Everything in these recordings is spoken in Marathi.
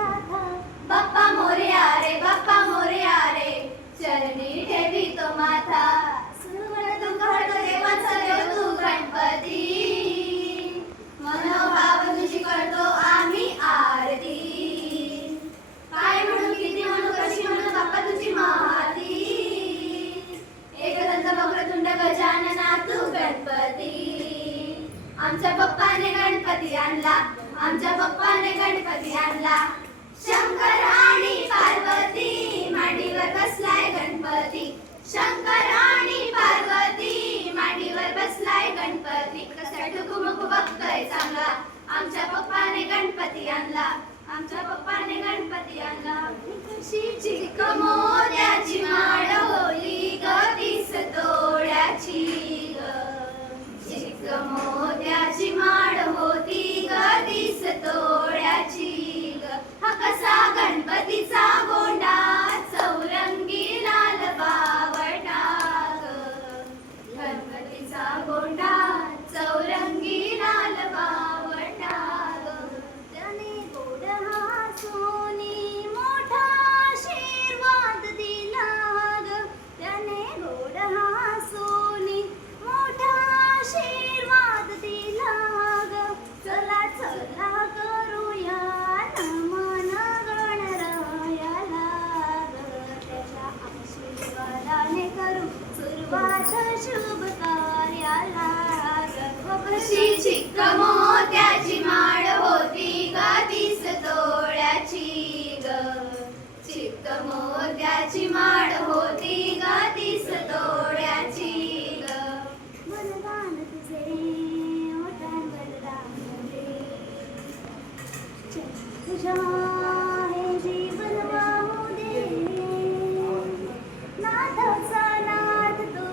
गाथा. बाप्पा मोरया रे, बाप्पा मोरया रे, चरणी ठेवी तो माथा. सुमन तू करतो देवाचा देव तू गणपती, मनोभाव तुझी करतो आम्ही आरती. काय म्हणू किती म्हणू कशी म्हणू बाप्पा तुझी महाती. एकदंत वक्रतुंड गजानना तू गणपती. आमच्या पप्पाने गणपती आणला, आमच्या पप्पाने गणपती आणला. शंकर आणि पार्वती मांडीवर बसलाय गणपती. शंकर आणि पार्वती मांडीवर बसलाय गणपती. कसा टुकुमुकू बघतोय चांगला, आमच्या पप्पाने गणपती आणला, आमच्या पप्पाने गणपती आणला. चिक मोत्याची माळ होली ग 30 तोळ्याची ग. चिक मोत्याची माळ होती ग 30 तोळ्याची ग. हा कसा गणपतीचा गोंडा चौरंगी लाल बावटा ग. गणपतीचा गोंडा चौरंगी लाल बावटा ग. त्याने गोड हसूनी मोठा आशीर्वाद दिला ग. त्याने गोड हसूनी मोठा आशीर्वाद दिला ग. चला चला करूया नमन गणरायाला ग. त्याच्या आशीर्वादाने करू सुरुवात शुभ कार्याला ग. कशी चिक्क मोत्याची माळ होती ग 30 तोळ्याची ग. चिक्क मोत्याची माळ होती ग 30 तोळ्याची ग. वरदान तुझे ओठांवर वरदान दे. तुझ्या हे जीवन वाहू दे. नाथाचा नाथ तू,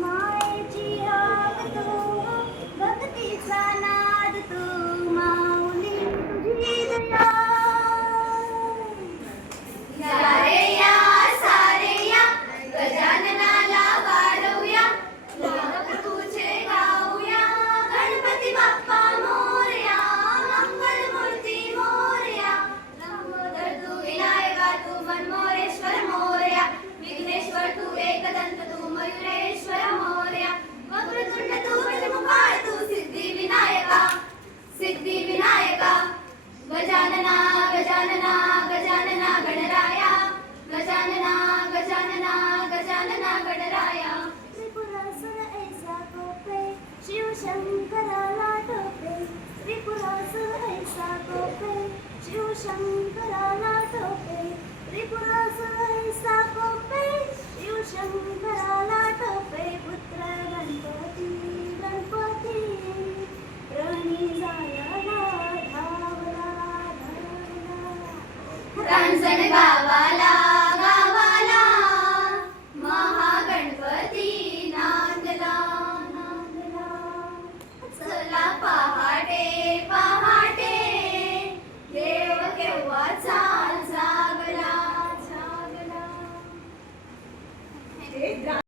मायेची आग तू, भक्तीचा नाद तू, माऊली तुझी दया. या रे या सारे या, गजाननाला वाढवूया. नाम तुझे गाऊया, गणपती बाप्पा मोरया, मंगल मूर्ती मोरया. लंबोदर तू विनायका तू मनमोरेश्वर मोरया. विघ्नेश्वर तू एकदंत तू मयुरेश्वर मोरया. वक्रतुंड तू गजमुखाळ तू सिद्धी विनायका, सिद्धी विनायका. गजानना गजानना गजानना गणराया, गजानना गजानना गजानना गणराया. त्रिपुरासुर ऐसा कोपे, शिवशंकराला टोपे. त्रिपुरासुर ऐसा कोपे, शिवशंकराला टोपे. त्रिपुरासुर ऐसा कोपे, शिवशंकराला टोपे. पुत्र गणपती गणपती रणी जायला धावला धावला. रांजण गावाला